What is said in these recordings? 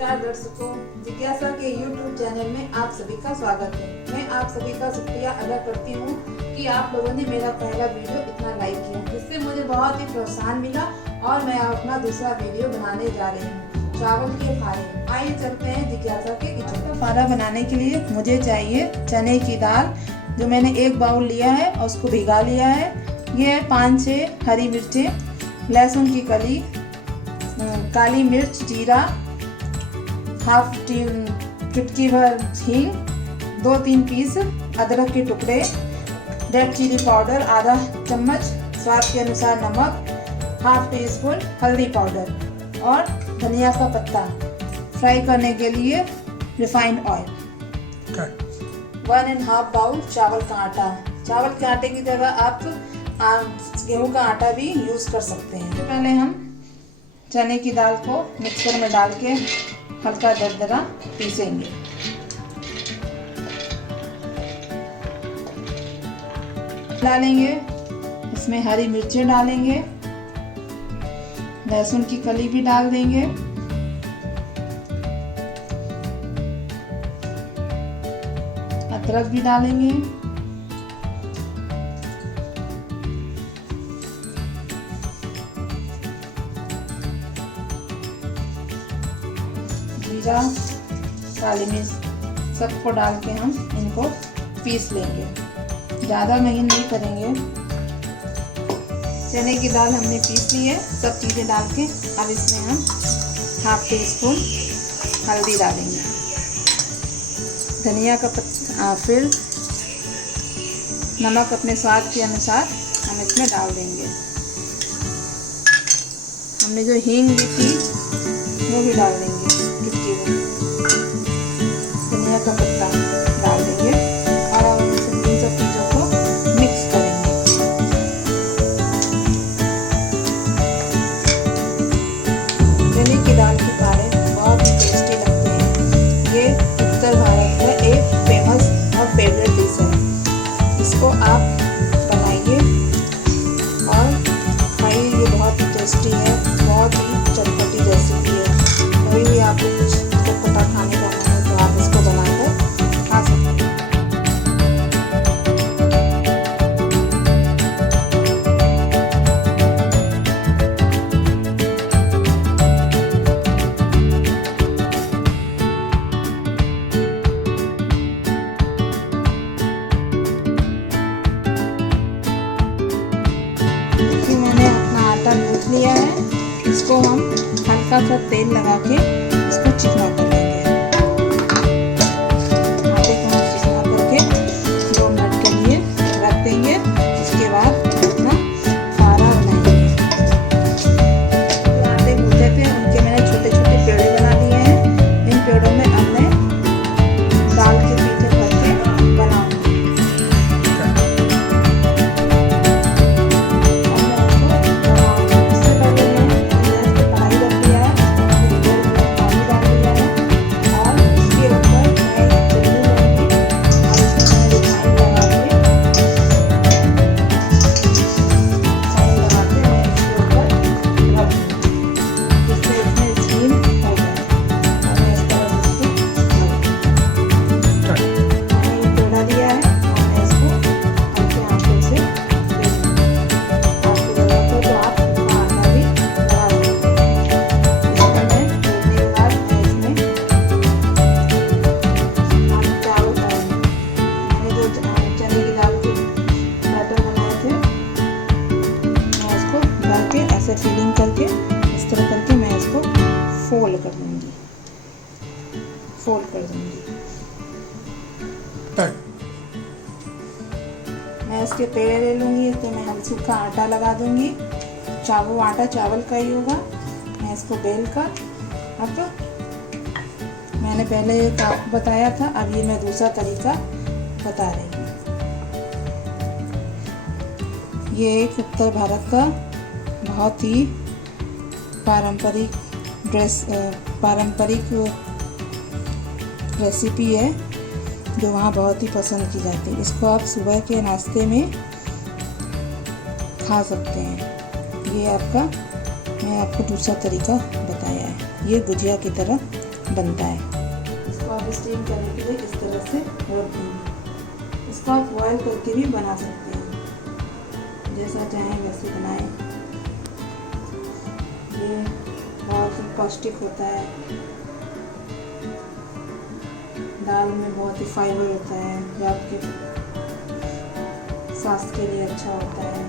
नमस्कार दर्शकों, जिज्ञासा के YouTube चैनल में आप सभी का स्वागत है। मैं आप सभी का शुक्रिया अदा करती हूँ कि आप लोगों ने मेरा पहला वीडियो इतना लाइक किया, जिससे मुझे बहुत ही प्रोत्साहन मिला और मैं अपना दूसरा वीडियो बनाने जा रही हूँ, चावल के फारे। आइए चलते हैं जिज्ञासा के किचन का फारा बनाने के लिए मुझे चाहिए चने की दाल, जो मैंने 1 बाउल लिया है और उसको भिगा लिया है। ये 5-6 हरी मिर्चें, लहसुन की कली, काली मिर्च, जीरा, हाफ चुटकी भर हींग, 2-3 पीस अदरक के टुकड़े, रेड चिली पाउडर आधा चम्मच, स्वाद के अनुसार नमक, हाफ टी स्पून हल्दी पाउडर और धनिया का पत्ता। फ्राई करने के लिए रिफाइंड ऑयल। 1½ बाउल चावल का आटा। चावल के आटे की जगह आप गेहूं का आटा भी यूज़ कर सकते हैं। तो पहले हम चने की दाल को मिक्सर में डाल के हल्का दरदरा पीसेंगे। डालेंगे, इसमें हरी मिर्चें डालेंगे, लहसुन की कली भी डाल देंगे, अदरक भी डालेंगे, जीरा, काली मिर्च, सबको डाल के हम इनको पीस लेंगे। ज़्यादा महीन नहीं करेंगे। चने की दाल हमने पीस ली है, सब चीज़ें डाल के अब इसमें हम हाफ टी स्पून हल्दी डालेंगे, धनिया का पत्ता, फिर नमक अपने स्वाद के अनुसार हम इसमें डाल देंगे। हमने जो हींग ली थी वो भी डाल देंगे, धनिया का पत्ता डाल देंगे और इन सब चीज़ों को मिक्स करेंगे। चने की दाल के फारे बहुत ही टेस्टी लगते हैं। ये उत्तर भारत का एक फेमस और फेवरेट डिश है। इसको आप बनाइए और खाइए, ये बहुत ही टेस्टी है, बहुत ही चटपटी रेसिपी है। कभी भी आपको कुछ चटपटा खाने का मन है तो आप इसको बनाकर खा सकते हैं। देखिए, मैंने अपना आटा गूंथ लिया है। इसको हम हल्का सा तेल लगा के इसको चिकना कर लेंगे। आटे को हम चिकना करके 2 मिनट के लिए रख देंगे। उसके बाद अपना फारा बनाएंगे। आटे गूंथे थे, उनके मैंने छोटे छोटे पेड़े बना लिए हैं। इन पेड़ों में हमने दाल के पीठे भर के बनाऊंगी। ऐसे फीलिंग करके इस तरह करके मैं इसको फोल्ड कर दूंगी, फोल्ड कर दूंगी। मैं इसके पेड़े ले लूँगी, तो मैं हल्का सूखा आटा लगा दूंगी। वो आटा चावल का ही होगा। मैं इसको बेल कर, अब मैंने पहले आपको बताया था, अब ये मैं दूसरा तरीका बता रही हूँ। ये एक उत्तर भारत का बहुत ही पारंपरिक रेसिपी है, जो वहाँ बहुत ही पसंद की जाती है। इसको आप सुबह के नाश्ते में खा सकते हैं। ये मैं आपको दूसरा तरीका बताया है। ये गुजिया की तरह बनता है। इसको आप स्टीम करने के लिए इस तरह से रख देंगे। इसको आप बॉयल करके भी बना सकते हैं, जैसा चाहें वैसे बनाएं। ये बहुत ही पौष्टिक होता है, दाल में बहुत ही फाइबर होता है जो आपके स्वास्थ्य के लिए अच्छा होता है।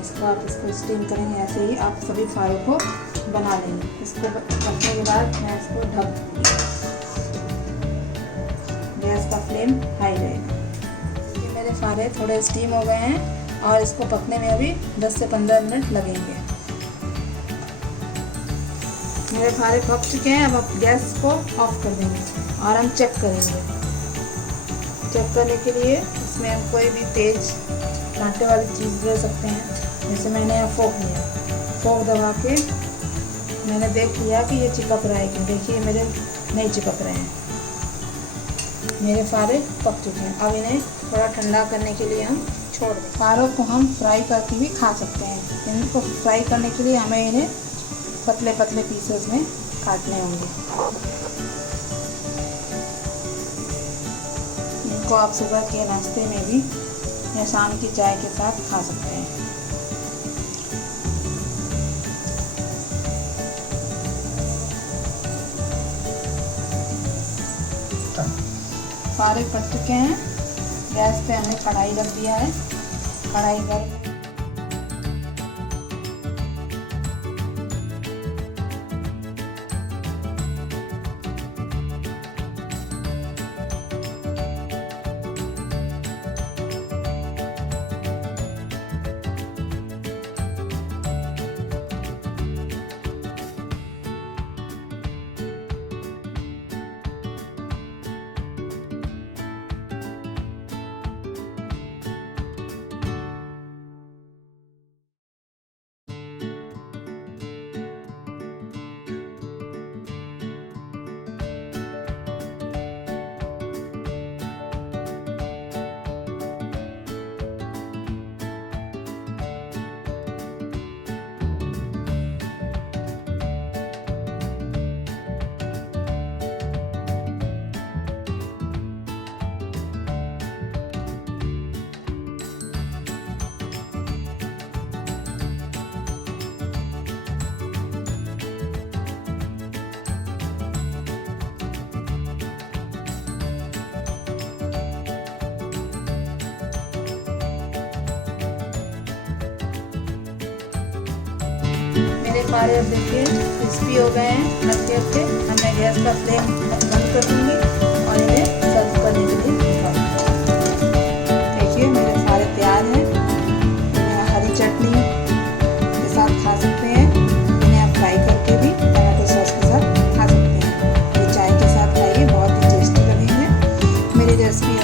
इसको आप स्टीम करेंगे, ऐसे ही आप सभी फारों को बना लेंगे। इसको रखने के बाद मैं इसको ढक दूँगी। गैस का फ्लेम हाई रहेगा। ये मेरे फारे थोड़े स्टीम हो गए हैं और इसको पकने में अभी 10 से 15 मिनट लगेंगे। मेरे फारे पक चुके हैं। अब आप गैस को ऑफ कर देंगे और हम चेक करेंगे। चेक करने के लिए इसमें हम कोई भी तेज कांटे वाली चीज़ ले सकते हैं। जैसे मैंने यहाँ फोक लिया, फोक दबा के मैंने देख लिया कि ये चिपक रहा है कि देखिए मेरे नहीं चिपक रहे हैं। मेरे फारे पक चुके हैं। अब इन्हें थोड़ा ठंडा करने के लिए हम छोड़ दें। फारों को हम फ्राई करके भी खा सकते हैं। इनको फ्राई करने के लिए हमें इन्हें पतले पतले पीसेस में काटने होंगे। इनको आप सुबह के नाश्ते में भी या शाम की चाय के साथ खा सकते हैं। फारे कट चुके हैं। गैस पे हमने कढ़ाई रख दिया है। कढ़ाई गर्म मेरे फारे अब देखिए क्रिस्पी हो गए हैं। हल्के हल्के मैं गैस का फ्लेम बंद कर दूँगी और इन्हें सर्व करने के लिए निकाल दूँगी। देखिए मेरे फारे तैयार हैं। इन्हें हरी चटनी के साथ खा सकते हैं। इन्हें आप फ्राई करके भी टमाटो सॉस के साथ खा सकते हैं। ये चाय के साथ खाइए, बहुत ही टेस्टी लगेंगे। मेरी रेसिपी